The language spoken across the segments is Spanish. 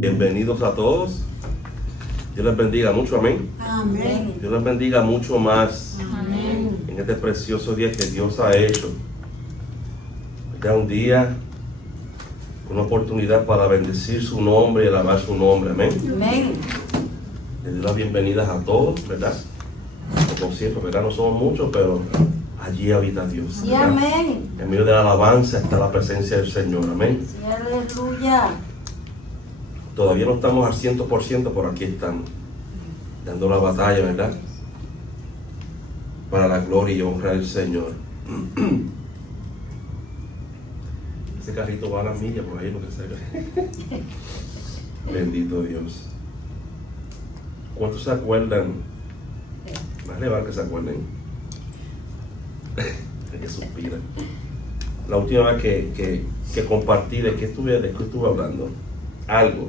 Bienvenidos a todos. Dios les bendiga mucho, amén. Amén. Dios les bendiga mucho más Amén. en este precioso día que Dios ha hecho. Ya un día, una oportunidad para bendecir su nombre y alabar su nombre, amén. Amén. Les doy las bienvenidas a todos, ¿verdad? Como siempre, ¿verdad? No somos muchos, pero allí habita Dios. Sí, ¿verdad? amén. En medio de la alabanza está la presencia del Señor, amén. Sí, aleluya. Todavía no estamos al 100%, por aquí estamos, dando la batalla, ¿verdad? Para la gloria y honra del Señor. Ese carrito va a las millas por ahí, lo que sea. Bendito Dios. ¿Cuántos se acuerdan? Más le vale que se acuerden. Que suspiran. La última vez que compartí, ¿de qué estuve hablando? Algo.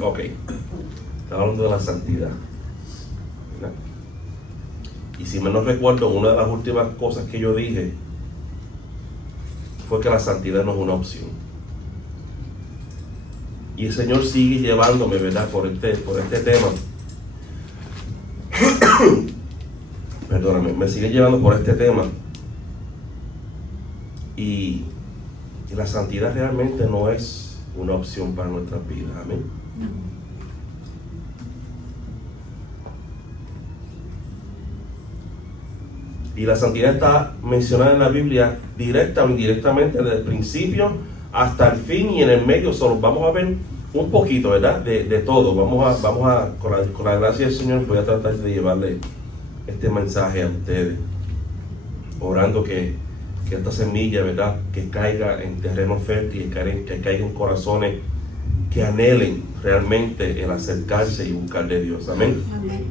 Ok. Estaba hablando de la santidad, ¿verdad? Y si me no recuerdo, una de las últimas cosas que yo dije fue que la santidad no es una opción. Y el Señor sigue llevándome, ¿verdad? Por este tema. Perdóname, me sigue llevando por este tema. Y la santidad realmente no es una opción para nuestras vidas. Amén. Y la santidad está mencionada en la Biblia directa o indirectamente desde el principio hasta el fin, y en el medio solo vamos a ver un poquito, ¿verdad? De todo. Vamos a con la gracia del Señor, voy a tratar de llevarle este mensaje a ustedes, orando que esta semilla, ¿verdad?, que caiga en terreno fértil, que caiga en corazones que anhelen realmente el acercarse y buscar de Dios. Amén. Amén.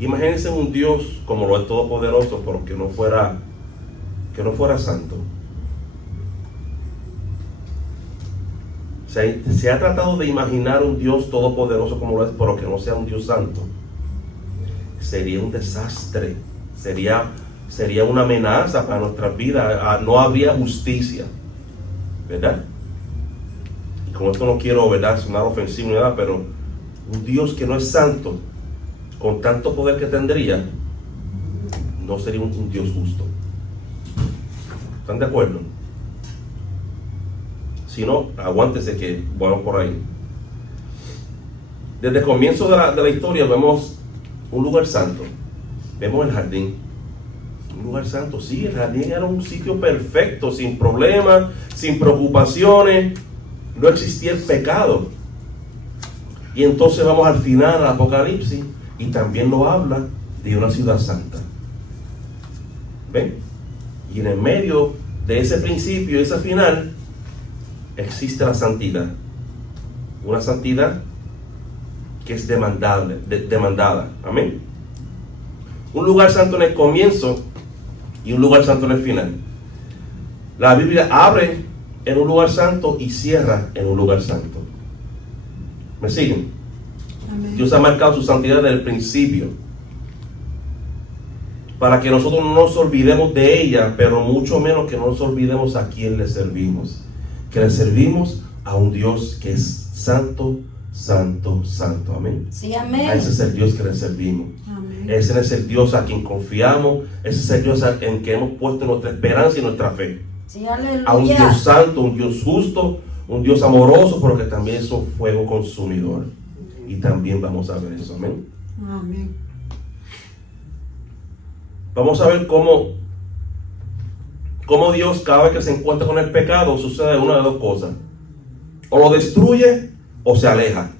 Imagínense un Dios como lo es todopoderoso, pero que no fuera santo. Se ha tratado de imaginar un Dios todopoderoso como lo es, pero que no sea un Dios santo. Sería un desastre. Sería una amenaza para nuestras vidas. No habría justicia, ¿verdad? Y con esto no quiero, ¿verdad?, sonar ofensivo ni nada, pero un Dios que no es santo, con tanto poder que tendría, no sería un Dios justo. ¿Están de acuerdo? Si no, aguántese que bueno por ahí. Desde el comienzo de la historia vemos un lugar santo. Vemos el jardín. Un lugar santo, sí, el jardín era un sitio perfecto, sin problemas, sin preocupaciones. No existía el pecado. Y entonces vamos al final, al Apocalipsis, y también lo habla de una ciudad santa. ¿Ven? Y en el medio de ese principio, ese final, existe la santidad. Una santidad que es demandada. Amén. Un lugar santo en el comienzo y un lugar santo en el final. La Biblia abre en un lugar santo y cierra en un lugar santo. ¿Me siguen? Amén. Dios ha marcado su santidad desde el principio, para que nosotros no nos olvidemos de ella, pero mucho menos que no nos olvidemos a quién le servimos. Que le servimos a un Dios que es santo, santo, santo. Amén. Sí, amén. A ese es el Dios que le servimos. Amén. Ese es el Dios a quien confiamos. Ese es el Dios en que hemos puesto nuestra esperanza y nuestra fe. Sí, aleluya. A un Dios santo, un Dios justo, un Dios amoroso, pero que también es un fuego consumidor. Y también vamos a ver eso. Amén. Amén. Vamos a ver cómo Dios, cada vez que se encuentra con el pecado, sucede una de dos cosas: o lo destruye o se aleja.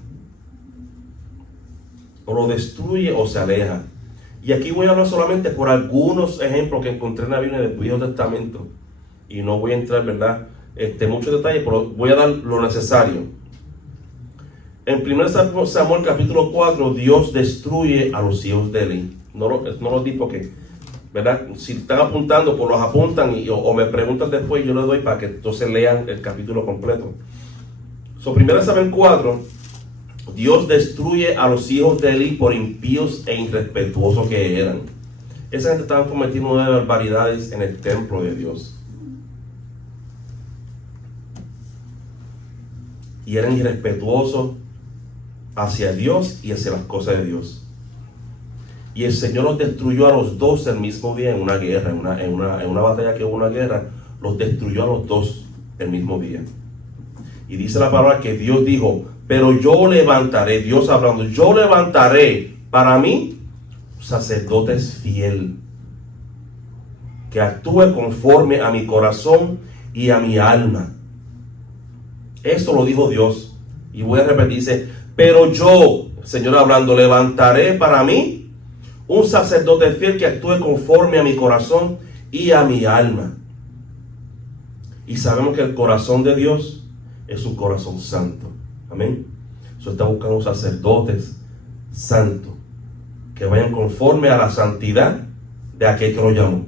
O lo destruye o se aleja. Y aquí voy a hablar solamente por algunos ejemplos que encontré en la Biblia del Viejo Testamento. Y no voy a entrar, ¿verdad?, muchos detalles, pero voy a dar lo necesario. En 1 Samuel capítulo 4, Dios destruye a los hijos de Eli. No lo di porque, ¿verdad?, si están apuntando, pues los apuntan o me preguntan después, yo les doy para que entonces lean el capítulo completo. 1 Samuel 4, Dios destruye a los hijos de Eli por impíos e irrespetuosos que eran. Esa gente estaba cometiendo una de las barbaridades en el templo de Dios. y eran irrespetuosos hacia Dios y hacia las cosas de Dios. Y el Señor los destruyó a los dos el mismo día en una guerra, en una batalla que hubo una guerra, los destruyó a los dos el mismo día. Y dice la palabra que Dios dijo, pero yo levantaré, Dios hablando, yo levantaré para mí sacerdotes fiel, que actúe conforme a mi corazón y a mi alma. Esto lo dijo Dios. Y voy a repetir, dice, pero yo, Señor hablando, levantaré para mí un sacerdote fiel que actúe conforme a mi corazón y a mi alma. Y sabemos que el corazón de Dios es un corazón santo. Amén. Eso está buscando sacerdotes santos que vayan conforme a la santidad de aquel que lo llamó.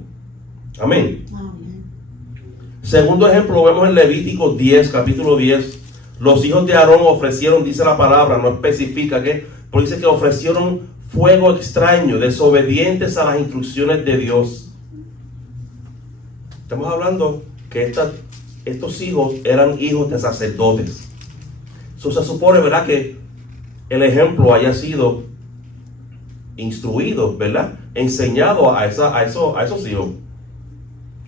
Amén. Amén. Segundo ejemplo lo vemos en Levítico 10, capítulo 10. Los hijos de Aarón ofrecieron, dice la palabra, no especifica qué, pero dice que ofrecieron fuego extraño, desobedientes a las instrucciones de Dios. Estamos hablando que estos hijos eran hijos de sacerdotes. Eso se supone, ¿verdad?, que el ejemplo haya sido instruido, ¿verdad?, enseñado a esos hijos.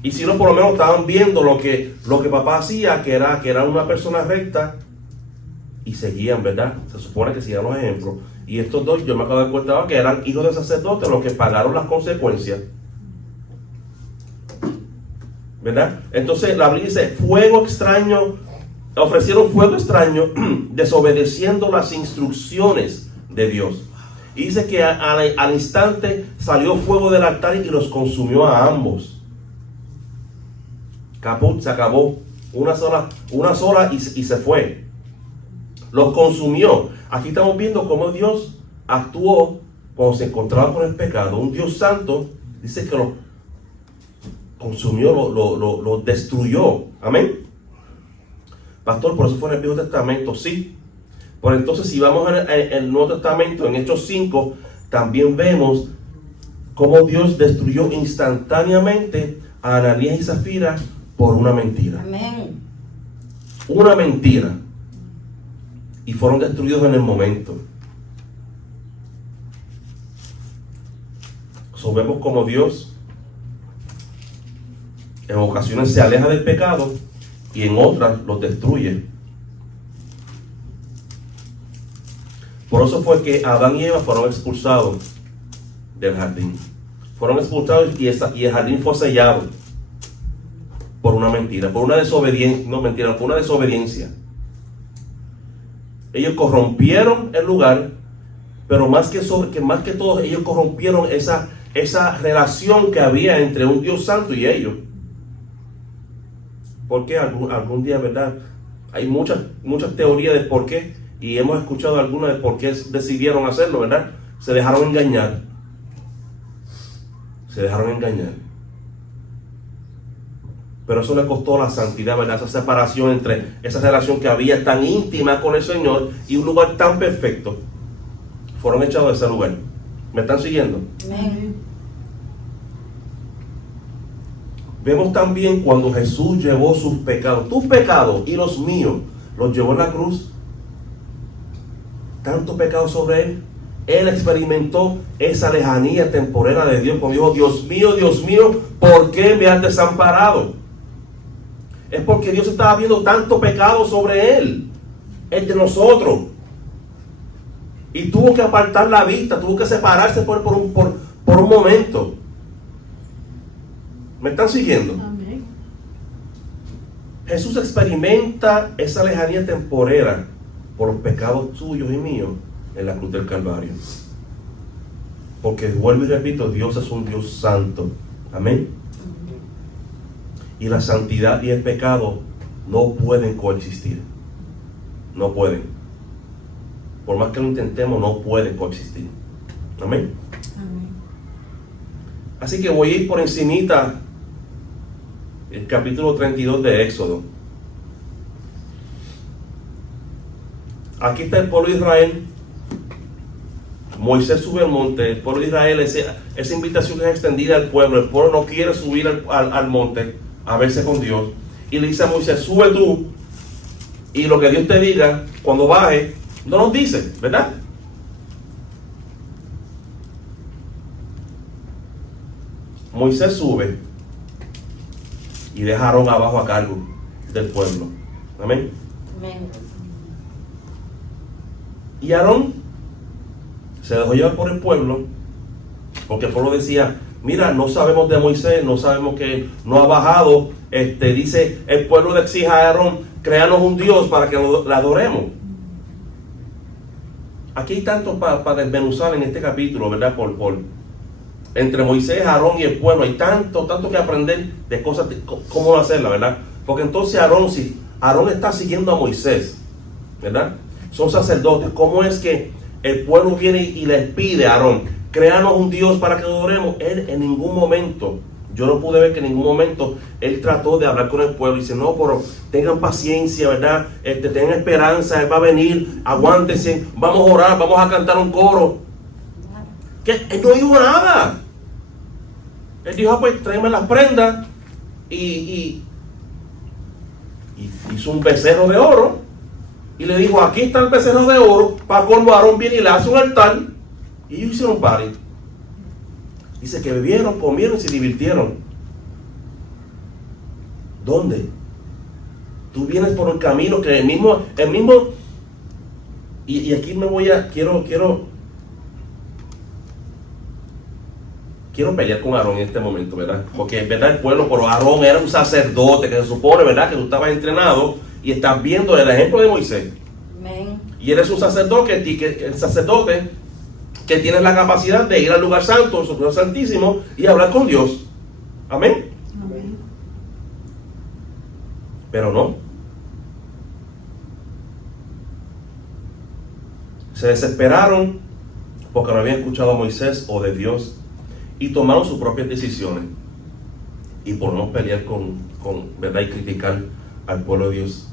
Y si no, por lo menos estaban viendo lo que papá hacía, que era una persona recta, y seguían, ¿verdad? Se supone que seguían los ejemplos. Y estos dos, yo me acabo de dar cuenta que eran hijos de sacerdotes los que pagaron las consecuencias, ¿verdad? Entonces la Biblia dice, fuego extraño, ofrecieron fuego extraño, desobedeciendo las instrucciones de Dios. Y dice que al instante salió fuego del altar y los consumió a ambos. Caput, se acabó. Una sola y se fue. Los consumió. Aquí estamos viendo cómo Dios actuó cuando se encontraba con el pecado. Un Dios santo, dice que lo consumió, lo destruyó. Amén. Pastor, por eso fue en el Viejo Testamento, sí. Por entonces, si vamos en el Nuevo Testamento, en Hechos 5, también vemos cómo Dios destruyó instantáneamente a Ananías y Zafira por una mentira. Amén. Una mentira. Y fueron destruidos en el momento. So, vemos como Dios en ocasiones se aleja del pecado y en otras los destruye. Por eso fue que Adán y Eva fueron expulsados del jardín. Fueron expulsados y el jardín fue sellado por una mentira, por una desobediencia, por una desobediencia. Ellos corrompieron el lugar, pero más que todo, ellos corrompieron esa relación que había entre un Dios santo y ellos. Porque algún día, ¿verdad? Hay muchas teorías de por qué, y hemos escuchado algunas de por qué decidieron hacerlo, ¿verdad? Se dejaron engañar. Pero eso le costó la santidad, ¿verdad? Esa separación entre esa relación que había tan íntima con el Señor y un lugar tan perfecto. Fueron echados de ese lugar. ¿Me están siguiendo? Amén. Vemos también cuando Jesús llevó sus pecados, tus pecados y los míos, los llevó en la cruz. Tanto pecado sobre él. Él experimentó esa lejanía temporera de Dios cuando dijo, Dios mío, ¿por qué me has desamparado? Es porque Dios estaba viendo tanto pecado sobre él, entre nosotros. Y tuvo que apartar la vista, tuvo que separarse por un momento. ¿Me están siguiendo? Amén. Jesús experimenta esa lejanía temporera por los pecados suyos y míos en la cruz del Calvario. Porque vuelvo y repito, Dios es un Dios santo. Amén. Y la santidad y el pecado no pueden coexistir. No pueden. Por más que lo intentemos, no pueden coexistir. Amén. Amén. Así que voy a ir por encimita el capítulo 32 de Éxodo. Aquí está el pueblo de Israel. Moisés sube al monte. El pueblo de Israel, esa invitación es extendida al pueblo. El pueblo no quiere subir al monte a verse con Dios. Y le dice a Moisés, sube tú. y lo que Dios te diga cuando baje, no nos dice, ¿verdad? Moisés sube y deja a Aarón abajo a cargo del pueblo. Amén. Amén. Y Aarón se dejó llevar por el pueblo, porque el pueblo decía, mira, no sabemos de Moisés, no sabemos que no ha bajado. Dice, el pueblo le exige a Aarón, créanos un Dios para que le adoremos. Aquí hay tanto para desmenuzar en este capítulo, ¿verdad? Entre Moisés, Aarón y el pueblo, hay tanto que aprender de cosas, cómo hacerla, ¿verdad? Porque entonces Aarón está siguiendo a Moisés, ¿verdad? Son sacerdotes. ¿Cómo es que el pueblo viene y les pide a Aarón, créanos un Dios para que lo adoremos? Él en ningún momento, yo no pude ver que en ningún momento él trató de hablar con el pueblo y dice, no, pero tengan paciencia, ¿verdad? Tengan esperanza, él va a venir, aguántense, vamos a orar, vamos a cantar un coro. Que él no dijo nada. Él dijo, pues tráeme las prendas y hizo un becerro de oro y le dijo, aquí está el becerro de oro. Para colmo, Aarón viene y le hace un altar y ellos hicieron un party. Dice que bebieron, comieron y se divirtieron. ¿Dónde? Tú vienes por el camino que el mismo y aquí me voy a quiero pelear con Aarón en este momento, ¿verdad? Porque es verdad el pueblo, pero Aarón era un sacerdote que se supone, ¿verdad? Que tú estabas entrenado y estás viendo el ejemplo de Moisés. Amén. Y eres un sacerdote el sacerdote que tiene la capacidad de ir al lugar santo, su lugar santísimo, y hablar con Dios. Amén. Amén. Pero no. Se desesperaron porque no habían escuchado a Moisés o de Dios y tomaron sus propias decisiones. Y por no pelear con verdad y criticar al pueblo de Dios.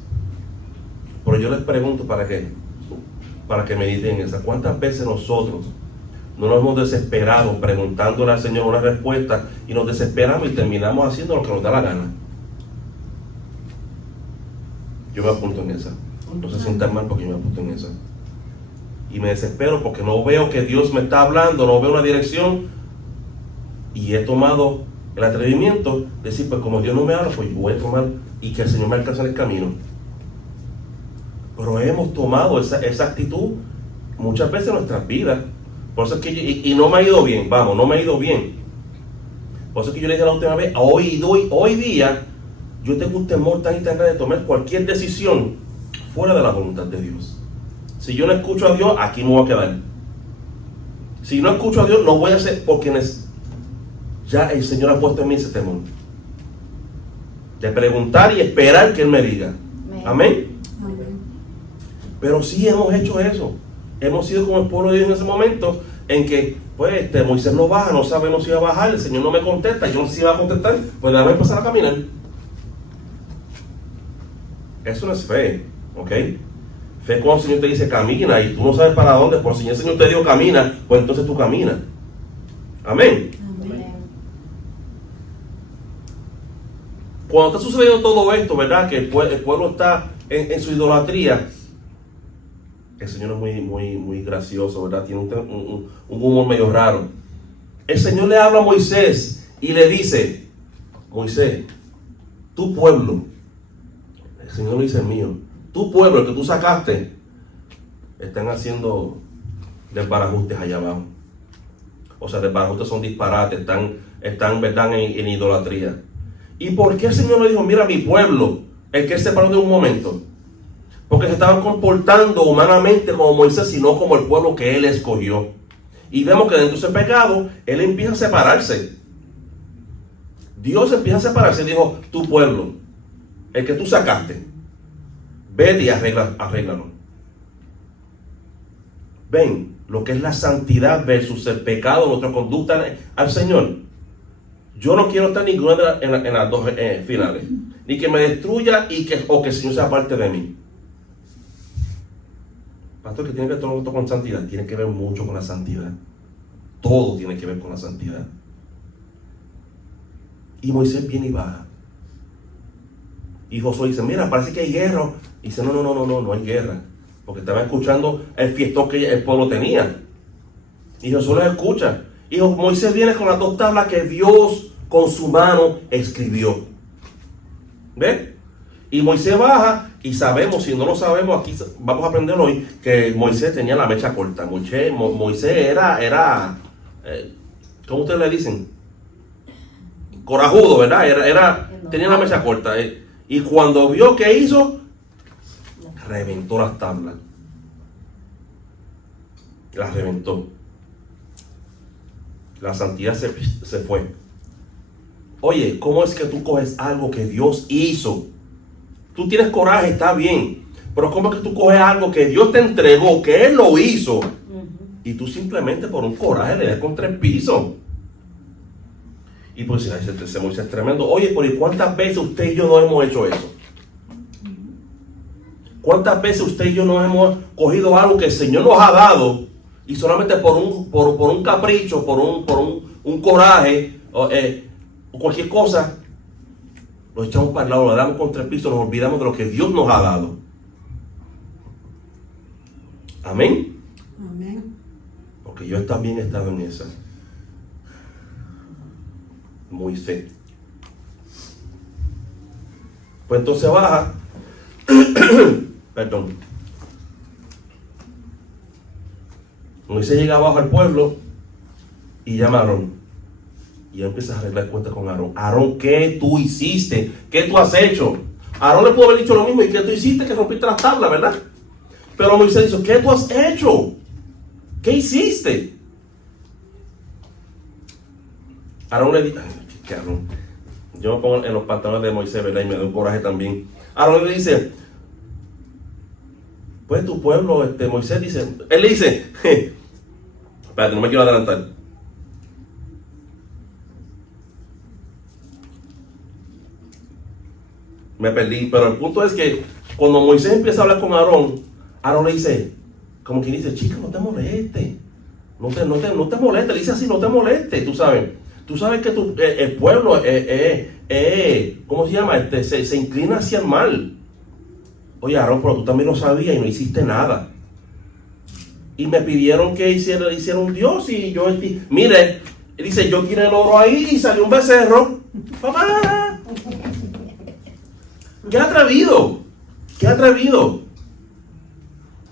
Pero yo les pregunto para que mediten esa. ¿Cuántas veces nosotros no nos hemos desesperado preguntándole al Señor una respuesta y nos desesperamos y terminamos haciendo lo que nos da la gana? Yo me apunto en esa. No se sientan mal porque yo me apunto en esa. Y me desespero porque no veo que Dios me está hablando, no veo una dirección. Y he tomado el atrevimiento de decir, pues como Dios no me habla, pues yo voy a tomar y que el Señor me alcance en el camino. Pero hemos tomado esa actitud muchas veces en nuestras vidas. Por eso es que y no me ha ido bien, no me ha ido bien. Por eso es que yo le dije la última vez, hoy día, yo tengo un temor tan y tan grande de tomar cualquier decisión fuera de la voluntad de Dios. Si yo no escucho a Dios, aquí me voy a quedar. Si no escucho a Dios, no voy a hacer, porque ya el Señor ha puesto en mí ese temor. De preguntar y esperar que Él me diga. Amén. Amén. Pero sí hemos hecho eso. Hemos sido como el pueblo de Dios en ese momento en que, pues, Moisés no baja, no sabemos si va a bajar, el Señor no me contesta, yo no sé si va a contestar, pues déjame empezar a caminar. Eso no es fe, ¿ok? Fe es cuando el Señor te dice camina y tú no sabes para dónde, por si el Señor te dijo camina, pues entonces tú caminas. Amén. Amén. Cuando está sucediendo todo esto, ¿verdad? Que el pueblo está en su idolatría, el Señor es muy gracioso, ¿verdad? Tiene un humor medio raro. El Señor le habla a Moisés y le dice, Moisés, tu pueblo, el Señor le dice mío, tu pueblo, el que tú sacaste, están haciendo desbarajustes allá abajo. O sea, desbarajustes son disparates, están ¿verdad? En idolatría. ¿Y por qué el Señor le dijo, mira mi pueblo, el que él separó de un momento? Porque se estaban comportando humanamente como Moisés, sino como el pueblo que él escogió. Y vemos que dentro de ese pecado, él empieza a separarse. Dios empieza a separarse y dijo, tu pueblo, el que tú sacaste, vete y arréglalo. Ven lo que es la santidad versus el pecado, nuestra conducta al Señor. Yo no quiero estar ninguna en las dos finales. Ni que me destruya o que el Señor sea parte de mí. Pastor, que tiene que ver todo esto con santidad. Tiene que ver mucho con la santidad. Todo tiene que ver con la santidad. Y Moisés viene y baja. Y Josué dice, mira, parece que hay guerra. Y dice, no hay guerra. Porque estaban escuchando el fiestón que el pueblo tenía. Y Josué los escucha. Y Moisés viene con las 2 tablas que Dios con su mano escribió. ¿Ves? Y Moisés baja y sabemos, si no lo sabemos, aquí vamos a aprender hoy, que Moisés tenía la mecha corta. Moisés era ¿cómo ustedes le dicen? Corajudo, ¿verdad? Tenía la mecha corta. Y cuando vio que hizo, reventó las tablas. Las reventó. La santidad se fue. Oye, ¿cómo es que tú coges algo que Dios hizo? Tú tienes coraje, está bien. Pero ¿cómo es que tú coges algo que Dios te entregó, que Él lo hizo? Y tú simplemente por un coraje le das contra el piso. Y pues ese Moisés es tremendo. Oye, ¿por cuántas veces usted y yo no hemos hecho eso? ¿Cuántas veces usted y yo no hemos cogido algo que el Señor nos ha dado y solamente por un capricho, por un coraje, o cualquier cosa, lo echamos para el lado, lo damos contra el piso, nos olvidamos de lo que Dios nos ha dado? Amén. Amén. Porque yo también he estado en esa. Moisés. Pues entonces baja. Perdón. Moisés llega abajo al pueblo y llama a Aarón. Y empieza a arreglar cuentas con Aarón. Aarón, ¿qué tú hiciste? ¿Qué tú has hecho? Aarón le pudo haber dicho lo mismo. ¿Y qué tú hiciste? Que rompiste las tablas, ¿verdad? Pero Moisés dice, ¿qué tú has hecho? ¿Qué hiciste? Aarón le dice, ¿qué Aarón? Yo me pongo en los pantalones de Moisés, ¿verdad? Y me doy un coraje también. Aarón le dice, pues tu pueblo, Moisés dice, él le dice, espérate, no me quiero adelantar. Me perdí, pero el punto es que cuando Moisés empieza a hablar con Aarón, Aarón le dice, como quien dice, chica, no te molestes, no te molestes, le dice así, no te molestes, tú sabes que el pueblo, ¿cómo se llama? Se inclina hacia el mal. Oye, Aarón, pero tú también lo sabías y no hiciste nada. Y me pidieron que hiciera un Dios y yo, mire, dice, yo tiré el oro ahí y salió un becerro. ¡Papá! ¡Qué atrevido! ¡Qué atrevido!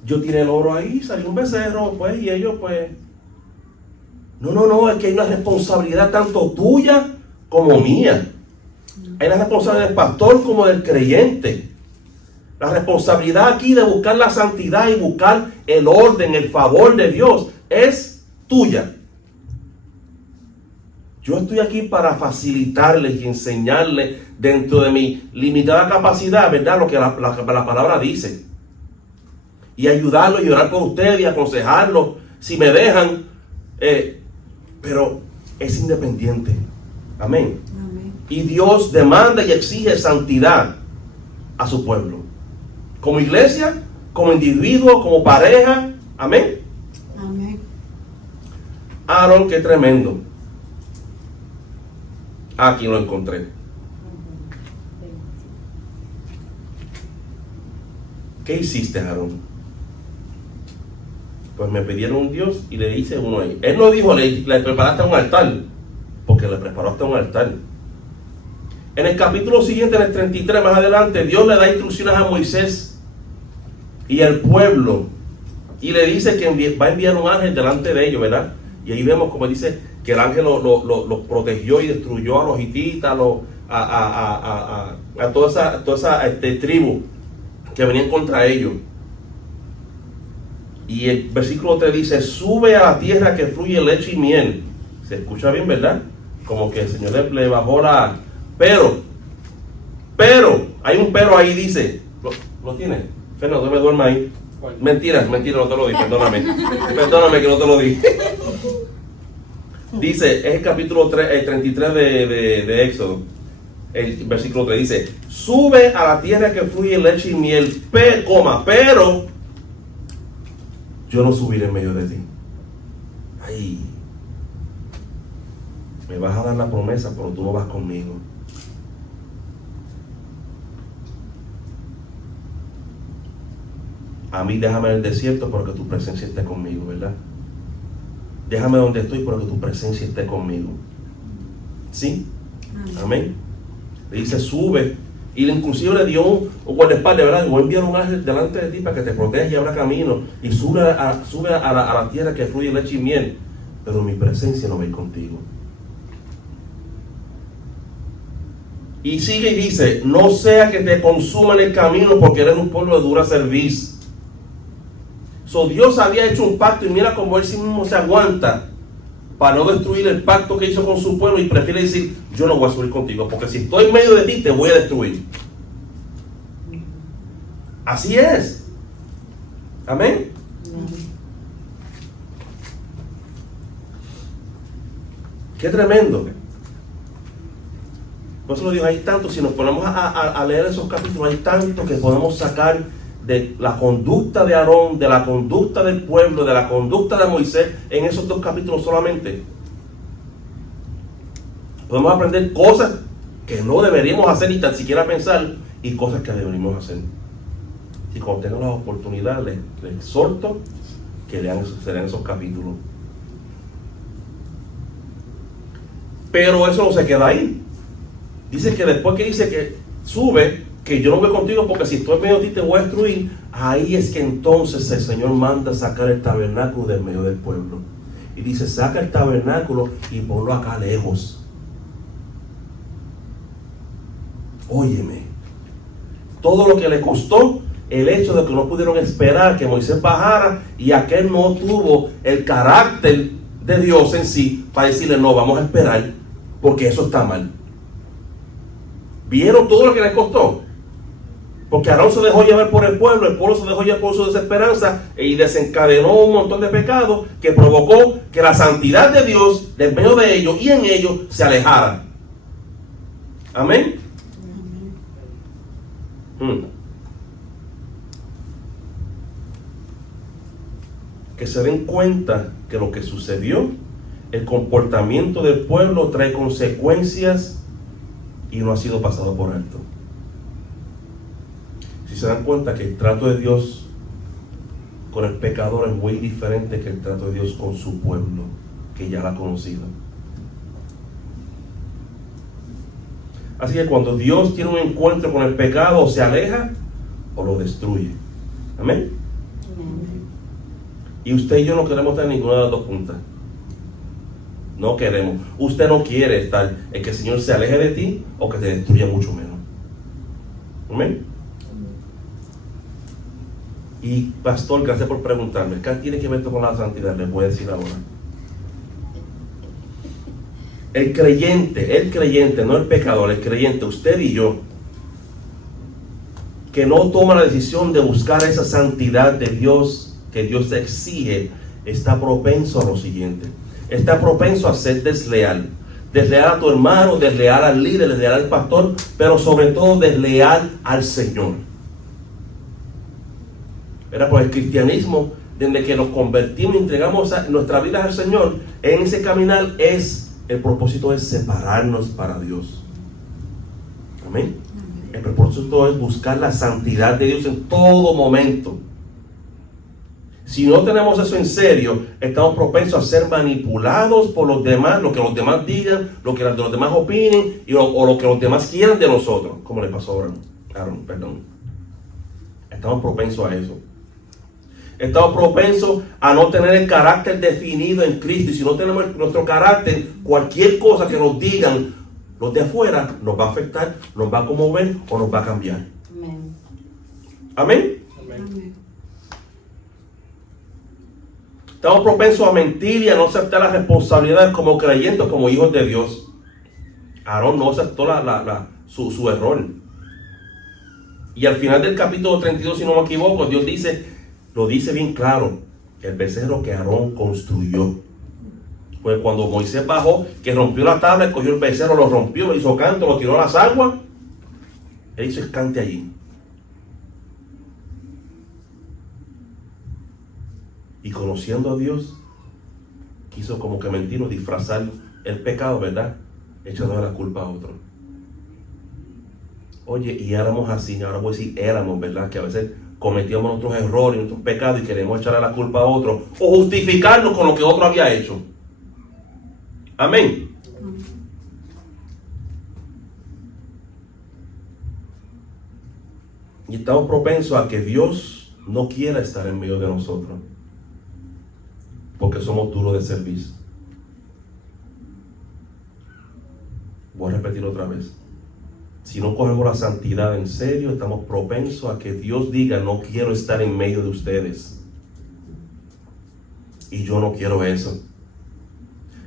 Yo tiré el oro ahí, salió un becerro, pues, y ellos, pues... No, es que hay una responsabilidad tanto tuya como mía. Hay la responsabilidad del pastor como del creyente. La responsabilidad aquí de buscar la santidad y buscar el orden, el favor de Dios, es tuya. Yo estoy aquí para facilitarles y enseñarles dentro de mi limitada capacidad, ¿verdad? Lo que la palabra dice. Y ayudarlos y orar por ustedes y aconsejarlos si me dejan. Pero es independiente. Amén. Amén. Y Dios demanda y exige santidad a su pueblo. Como iglesia, como individuo, como pareja. Amén. Amén. Aarón, qué tremendo. Aquí lo encontré. ¿Qué hiciste, Aarón? Pues me pidieron un Dios y le hice uno ahí. Él no dijo, le preparaste un altar, porque le preparaste un altar. En el capítulo siguiente, en el 33, más adelante, Dios le da instrucciones a Moisés y al pueblo. Y le dice que va a enviar un ángel delante de ellos, ¿verdad? Y ahí vemos como dice que el ángel los protegió y destruyó a los hititas, a toda esa tribu que venían contra ellos. Y el versículo 3 dice, sube a la tierra que fluye leche y miel. Se escucha bien, ¿verdad? Como que el Señor le bajó la... Pero, hay un pero ahí, dice. ¿Lo tiene? Fernando, no me duerma ahí. Mentira, no te lo di, perdóname. Perdóname que no te lo di. Dice, es el capítulo 33 de Éxodo. El versículo 3 dice, sube a la tierra que fluye leche y miel, pero yo no subiré en medio de ti. Ay, me vas a dar la promesa, pero tú no vas conmigo. a mí déjame en el desierto porque tu presencia esté conmigo, ¿verdad? Déjame donde estoy porque tu presencia esté conmigo. ¿Sí? Amén. Le dice, sube. Y inclusive le dio un guardaespaldas, ¿verdad? Voy a enviar un ángel delante de ti para que te proteja y abra camino. Y sube a la tierra que fluye leche y miel. Pero mi presencia no va a ir contigo. Y sigue y dice, no sea que te consuma en el camino porque eres un pueblo de dura cerviz. So, Dios había hecho un pacto y mira cómo él sí mismo se aguanta para no destruir el pacto que hizo con su pueblo y prefiere decir, yo no voy a subir contigo porque si estoy en medio de ti te voy a destruir. Así es. Amén. Qué tremendo. Por eso lo digo, hay tanto, si nos ponemos a leer esos capítulos, hay tanto que podemos sacar de la conducta de Aarón, de la conducta del pueblo, de la conducta de Moisés, en esos 2 capítulos solamente. Podemos aprender cosas que no deberíamos hacer ni tan siquiera pensar, y cosas que deberíamos hacer. Y cuando tengan la oportunidad, les exhorto que lean esos capítulos. Pero eso no se queda ahí. Dice que después que dice que sube, que yo no voy contigo porque si estoy en medio de ti te voy a destruir, ahí es que entonces el Señor manda sacar el tabernáculo del medio del pueblo. Y dice, saca el tabernáculo y ponlo acá lejos. Óyeme, todo lo que le costó el hecho de que no pudieron esperar que Moisés bajara y aquel no tuvo el carácter de Dios en sí para decirle, no, vamos a esperar porque eso está mal. ¿Vieron todo lo que les costó? Porque Aarón se dejó llevar por el pueblo se dejó llevar por su desesperanza y desencadenó un montón de pecados que provocó que la santidad de Dios en medio de ellos y en ellos se alejara. Amén. Que se den cuenta que lo que sucedió, el comportamiento del pueblo trae consecuencias y no ha sido pasado por alto. Si se dan cuenta que el trato de Dios con el pecador es muy diferente que el trato de Dios con su pueblo, que ya la ha conocido. Así que cuando Dios tiene un encuentro con el pecado, o se aleja o lo destruye. Amén. Y usted y yo no queremos estar en ninguna de las dos puntas. No queremos. Usted no quiere estar en que el Señor se aleje de ti o que te destruya mucho menos. Amén. Y pastor, gracias por preguntarme. ¿Qué tiene que ver esto con la santidad? Les voy a decir ahora. El creyente, no el pecador, el creyente, usted y yo, que no toma la decisión de buscar esa santidad de Dios que Dios exige, está propenso a lo siguiente. Está propenso a ser desleal. Desleal a tu hermano, desleal al líder, desleal al pastor, pero sobre todo desleal al Señor. Era por el cristianismo, desde que nos convertimos y entregamos nuestras vidas al Señor, en ese caminar el propósito es separarnos para Dios. Amén. El propósito es buscar la santidad de Dios en todo momento. Si no tenemos eso en serio, estamos propensos a ser manipulados por los demás, lo que los demás digan, lo que los demás opinen o lo que los demás quieran de nosotros, como le pasó a Aarón. Estamos propensos a eso. Estamos propensos a no tener el carácter definido en Cristo. Y si no tenemos nuestro carácter, cualquier cosa que nos digan los de afuera nos va a afectar, nos va a conmover o nos va a cambiar. Amén. Amén. Amén. Estamos propensos a mentir y a no aceptar las responsabilidades como creyentes, como hijos de Dios. Aarón no aceptó su error. Y al final del capítulo 32, si no me equivoco, Dios lo dice bien claro, el becerro que Aarón construyó. Pues cuando Moisés bajó, que rompió la tabla, cogió el becerro, lo rompió, lo hizo canto, lo tiró a las aguas, él hizo el cante allí. Y conociendo a Dios, quiso como que mentir o disfrazar el pecado, ¿verdad? Echando la culpa a otro. Oye, y éramos así, ahora voy a decir éramos, ¿verdad? Que a veces cometíamos nuestros errores, nuestros pecados y queremos echarle la culpa a otro o justificarnos con lo que otro había hecho. Amén. Y estamos propensos a que Dios no quiera estar en medio de nosotros, porque somos duros de servicio. Voy a repetir otra vez. Si no cogemos la santidad en serio, estamos propensos a que Dios diga: no quiero estar en medio de ustedes. Y yo no quiero eso.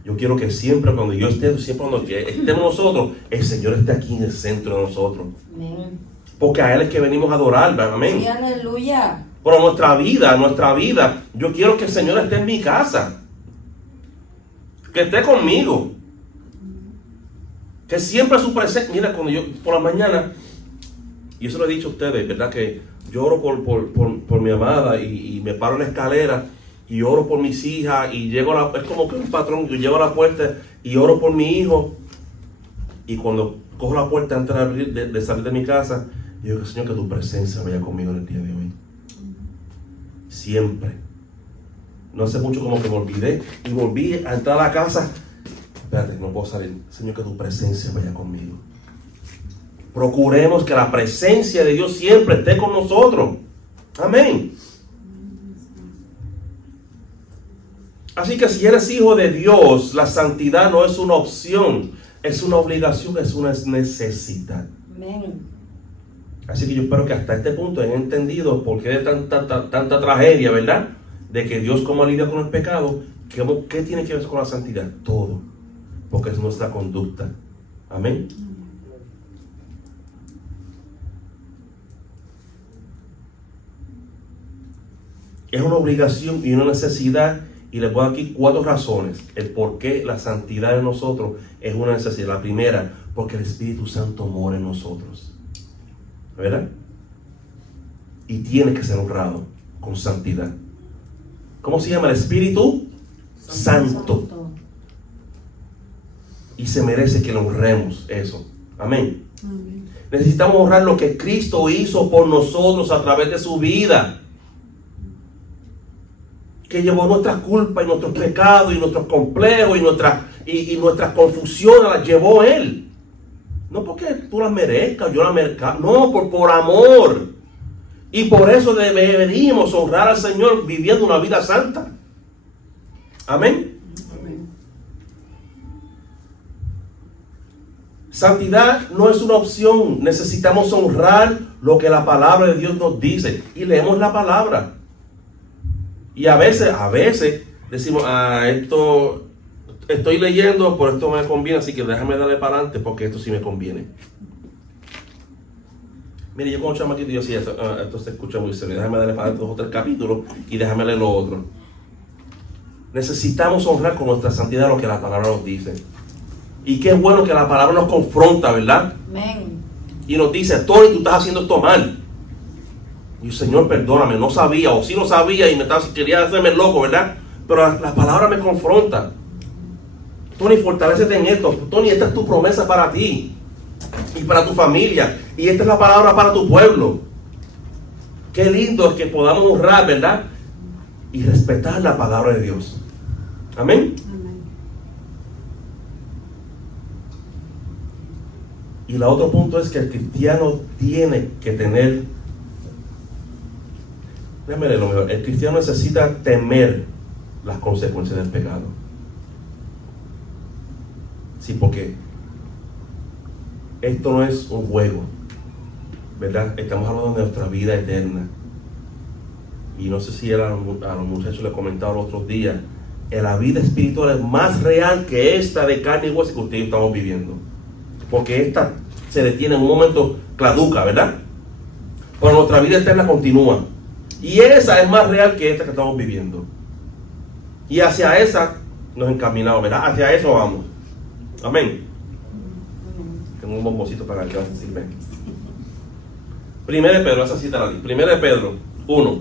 Yo quiero que siempre cuando yo esté, siempre cuando estemos nosotros, el Señor esté aquí en el centro de nosotros. Amén. Porque a Él es que venimos a adorar, ¿verdad? Amén. Sí, aleluya. Pero nuestra vida, yo quiero que el Señor esté en mi casa. Que esté conmigo. Que siempre su presencia. Mira, cuando yo, por la mañana, y eso lo he dicho a ustedes, ¿verdad? Que yo oro por mi amada y me paro en la escalera y oro por mis hijas y llego a la, es como que un patrón, yo llego a la puerta y oro por mi hijo. Y cuando cojo la puerta antes de salir de mi casa, digo: Señor, que tu presencia vaya conmigo en el día de hoy. Siempre. No hace mucho como que me olvidé y volví a entrar a la casa. Espérate, no puedo salir. Señor, que tu presencia vaya conmigo. Procuremos que la presencia de Dios siempre esté con nosotros. Amén. Así que si eres hijo de Dios, la santidad no es una opción, es una obligación, es una necesidad. Amén. Así que yo espero que hasta este punto hayan entendido por qué de tanta tragedia, ¿verdad? De que Dios cómo lidia con el pecado. ¿Qué tiene que ver con la santidad? Todo. Porque es nuestra conducta. Amén. Es una obligación y una necesidad. Y les voy a dar aquí 4 razones. El por qué la santidad en nosotros es una necesidad. La primera, porque el Espíritu Santo mora en nosotros. ¿Verdad? Y tiene que ser honrado con santidad. ¿Cómo se llama? El Espíritu Santo. Y se merece que lo honremos eso. Amén. Amén. Necesitamos honrar lo que Cristo hizo por nosotros a través de su vida. Que llevó nuestras culpas y nuestros pecados y nuestros complejos y nuestras confusiones, las llevó Él. No porque tú las merezcas, yo las merezca. No, por amor. Y por eso deberíamos honrar al Señor viviendo una vida santa. Amén. Amén. Santidad no es una opción. Necesitamos honrar lo que la palabra de Dios nos dice. Y leemos la palabra. Y a veces decimos: esto estoy leyendo, por esto me conviene, así que déjame darle para adelante porque esto sí me conviene. Mire, yo como chamaquito yo decía: esto se escucha muy serio, déjame darle para adelante 2 o 3 capítulos y déjame leer lo otro. Necesitamos honrar con nuestra santidad lo que la palabra nos dice. Y qué bueno que la palabra nos confronta, ¿verdad? Amén. Y nos dice: Tony, tú estás haciendo esto mal. Y Señor, perdóname, no sabía, o sí lo sabía y quería hacerme loco, ¿verdad? Pero la palabra me confronta. Tony, fortalécete en esto. Tony, esta es tu promesa para ti y para tu familia. Y esta es la palabra para tu pueblo. Qué lindo es que podamos honrar, ¿verdad? Y respetar la palabra de Dios. Amén. Amén. Y el otro punto es que el cristiano tiene que tener, déjame leer lo mejor, el cristiano necesita temer las consecuencias del pecado. Sí, porque esto no es un juego, ¿verdad? Estamos hablando de nuestra vida eterna. Y no sé si a los muchachos les comentaba los otros días, la vida espiritual es más real que esta de carne y hueso que ustedes estamos viviendo. Porque esta se detiene en un momento, caduca, ¿verdad? Pero nuestra vida eterna continúa. Y esa es más real que esta que estamos viviendo. Y hacia esa nos encaminamos, ¿verdad? Hacia eso vamos. Amén. Tengo un bombocito para que se sirve. Primero de Pedro, esa cita la di. Primero de Pedro 1.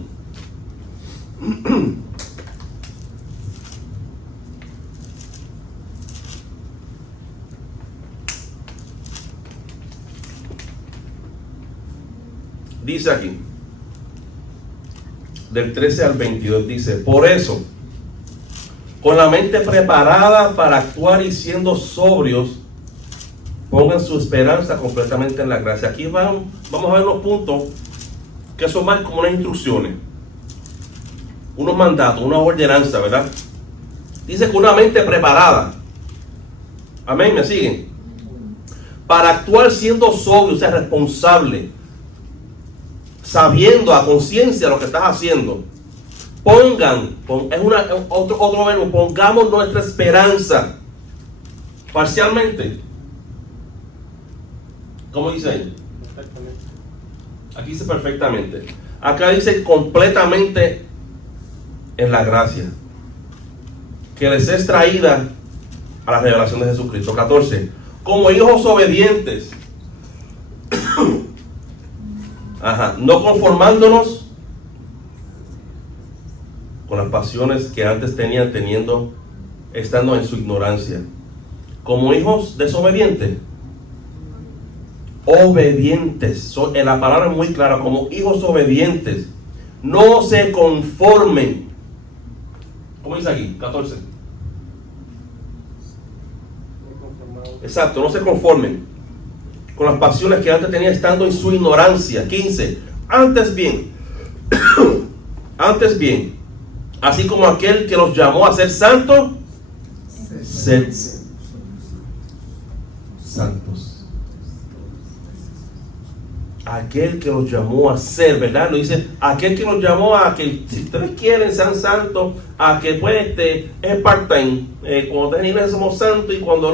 Dice aquí: del 13 al 22 dice: por eso, con la mente preparada para actuar y siendo sobrios, pongan su esperanza completamente en la gracia. Aquí vamos a ver unos puntos que son más como unas instrucciones, unos mandatos, una ordenanza, ¿verdad? Dice con una mente preparada. Amén, ¿me siguen? Para actuar siendo sobrio, o sea, responsable, sabiendo a conciencia lo que estás haciendo. Otro verbo, pongamos nuestra esperanza parcialmente. ¿Cómo dice ahí? Perfectamente. Aquí dice perfectamente. Acá dice completamente en la gracia, que les es traída a la revelación de Jesucristo. 14. Como hijos obedientes, no conformándonos con las pasiones que antes tenían, estando en su ignorancia. Como hijos desobedientes, obedientes. La palabra es muy clara, como hijos obedientes. No se conformen. ¿Cómo dice aquí? 14. Exacto, no se conformen con las pasiones que antes tenían, estando en su ignorancia. 15. Antes bien, así como aquel que los llamó a ser santos, sed santos. Aquel que los llamó a ser, ¿verdad? Lo dice, aquel que los llamó a que, si ustedes quieren, sean santos, a que pues es part-time, cuando estén en la iglesia somos santos y cuando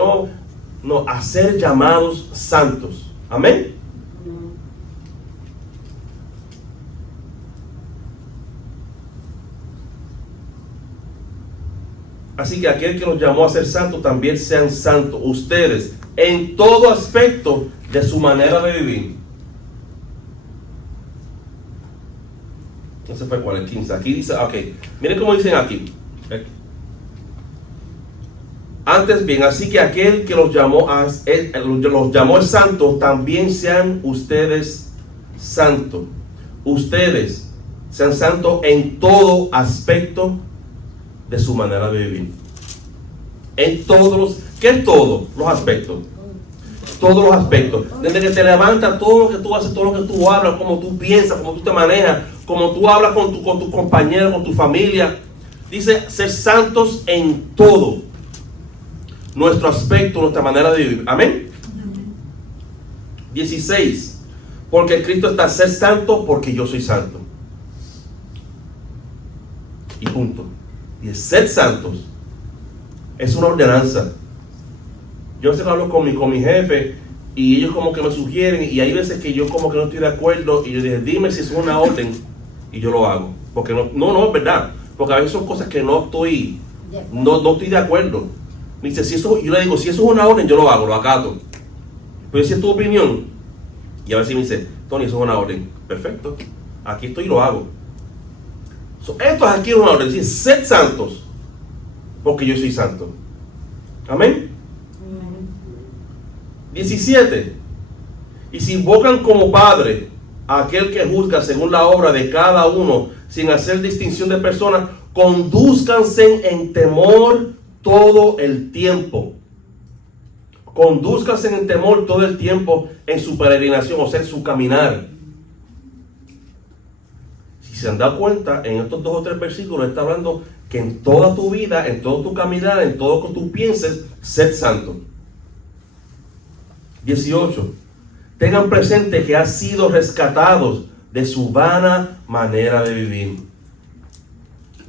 no, a ser llamados santos. Amén. Así que aquel que los llamó a ser santos, también sean santos ustedes en todo aspecto de su manera de vivir. Ese fue cuál, el 15. Aquí dice, ok, miren cómo dicen aquí. Antes bien, así que aquel que los llamó santos, también sean ustedes santos. Ustedes sean santos en todo aspecto de su manera de vivir. En todos ¿qué es todo? Los aspectos. Todos los aspectos. Desde que te levantas, todo lo que tú haces, todo lo que tú hablas, cómo tú piensas, cómo tú te manejas, cómo tú hablas con tus compañeros, con tu familia. Dice ser santos en todo. Nuestro aspecto, nuestra manera de vivir. Amén. 16. Porque Cristo está ser santo porque yo soy santo. Y punto. Y ser santos es una ordenanza. Yo a veces hablo con mi jefe y ellos como que me sugieren, y hay veces que yo como que no estoy de acuerdo, y yo dije, dime si es una orden y yo lo hago, porque no es verdad, porque a veces son cosas que no estoy de acuerdo. Me dice, yo le digo, si eso es una orden, yo lo hago, lo acato. Pero si es tu opinión, y a veces me dice, Tony, eso es una orden. Perfecto, aquí estoy y lo hago. Esto aquí es una orden, dice, sed santos porque yo soy santo. Amén. 17. Y si invocan como Padre a aquel que juzga según la obra de cada uno, sin hacer distinción de personas, condúzcanse en temor todo el tiempo. Condúzcanse en temor todo el tiempo en su peregrinación, o sea, en su caminar. Si se han dado cuenta, en estos 2 o 3 versículos está hablando que en toda tu vida, en todo tu caminar, en todo lo que tú pienses, sed santo. 18. Tengan presente que han sido rescatados de su vana manera de vivir.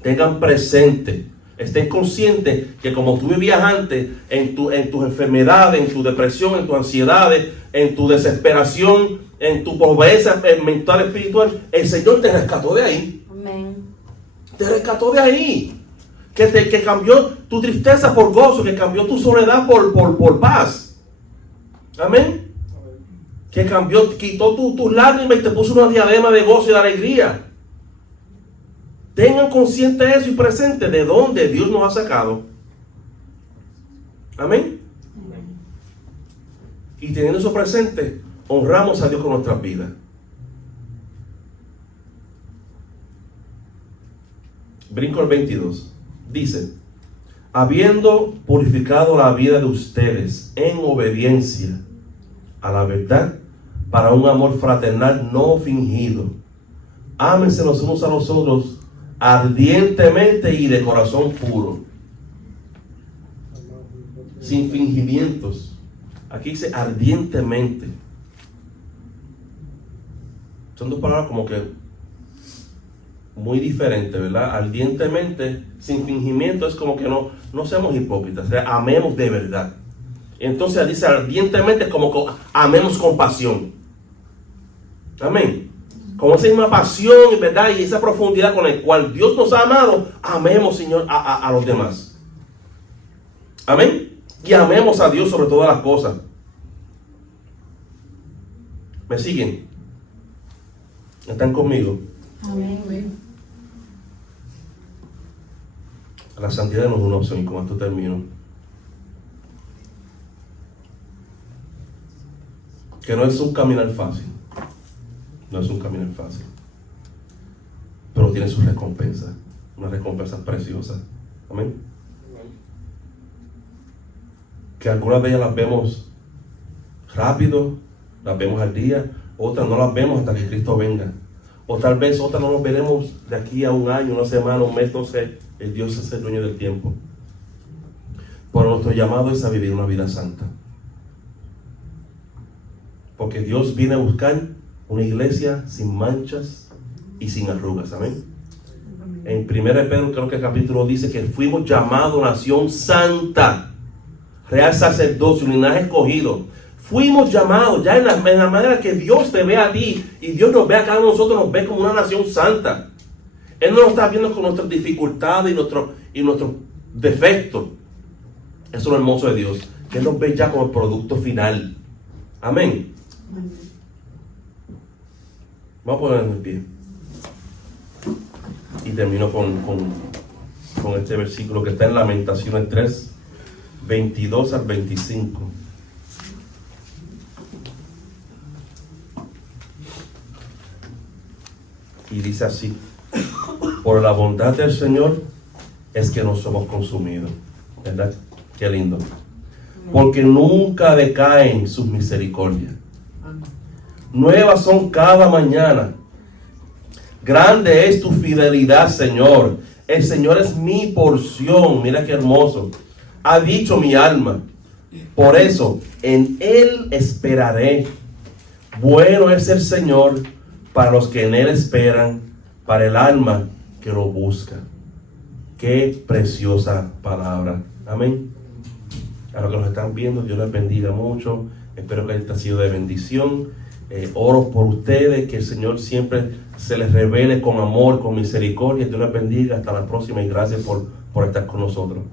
Tengan presente, estén conscientes que como tú vivías antes, en tus enfermedades, en tu depresión, en tus ansiedades, en tu desesperación, en tu pobreza mental, espiritual, el Señor te rescató de ahí. Amén. Te rescató de ahí. Que cambió tu tristeza por gozo, que cambió tu soledad por paz. Amén. Que quitó tus lágrimas y te puso una diadema de gozo y de alegría. Tengan consciente eso y presente de dónde Dios nos ha sacado. Amén. Y teniendo eso presente, honramos a Dios con nuestras vidas. brinco al 22. Dice: habiendo purificado la vida de ustedes en obediencia a la verdad, para un amor fraternal no fingido, ámense los unos a los otros ardientemente y de corazón puro, sin fingimientos. Aquí dice ardientemente. Son dos palabras como que muy diferentes, ¿verdad? Ardientemente, sin fingimiento, es como que no seamos hipócritas, o sea, amemos de verdad. Entonces dice ardientemente, como que amemos con pasión. Amén. Con esa misma pasión, ¿verdad? Y esa profundidad con la cual Dios nos ha amado, amemos, Señor, a los demás. Amén. Y amemos a Dios sobre todas las cosas. ¿Me siguen? ¿Están conmigo? Amén. La santidad no es una opción, y con esto termino. Que no es un caminar fácil. No es un caminar fácil. Pero tiene sus recompensas. Unas recompensas preciosas. Amén. Que algunas de ellas las vemos rápido, las vemos al día, otras no las vemos hasta que Cristo venga. O tal vez otras no nos veremos de aquí a un año, una semana, un mes, no sé. El Dios es el dueño del tiempo. Pero nuestro llamado es a vivir una vida santa. Porque Dios viene a buscar una iglesia sin manchas y sin arrugas. Amén. En 1 Pedro, creo que el capítulo dice que fuimos llamados nación santa, real sacerdocio, linaje escogido. Fuimos llamados ya en la manera que Dios te ve a ti y Dios nos ve a cada uno de nosotros, nos ve como una nación santa. Él no nos está viendo con nuestras dificultades y nuestros defectos. Eso es lo hermoso de Dios, que Él nos ve ya como el producto final. Amén. Vamos a ponernos en pie. Y termino con este versículo que está en Lamentaciones 3, 22 al 25. Y dice así: por la bondad del Señor es que no somos consumidos. ¿Verdad? Qué lindo. Porque nunca decaen sus misericordias. Nuevas son cada mañana. Grande es tu fidelidad, Señor. El Señor es mi porción. Mira qué hermoso. Ha dicho mi alma. Por eso, en Él esperaré. Bueno es el Señor para los que en Él esperan, para el alma que lo busca. Qué preciosa palabra. Amén. A los que nos están viendo, Dios les bendiga mucho. Espero que esta ha sido de bendición. Oro por ustedes, que el Señor siempre se les revele con amor, con misericordia. Dios les bendiga. Hasta la próxima y gracias por estar con nosotros.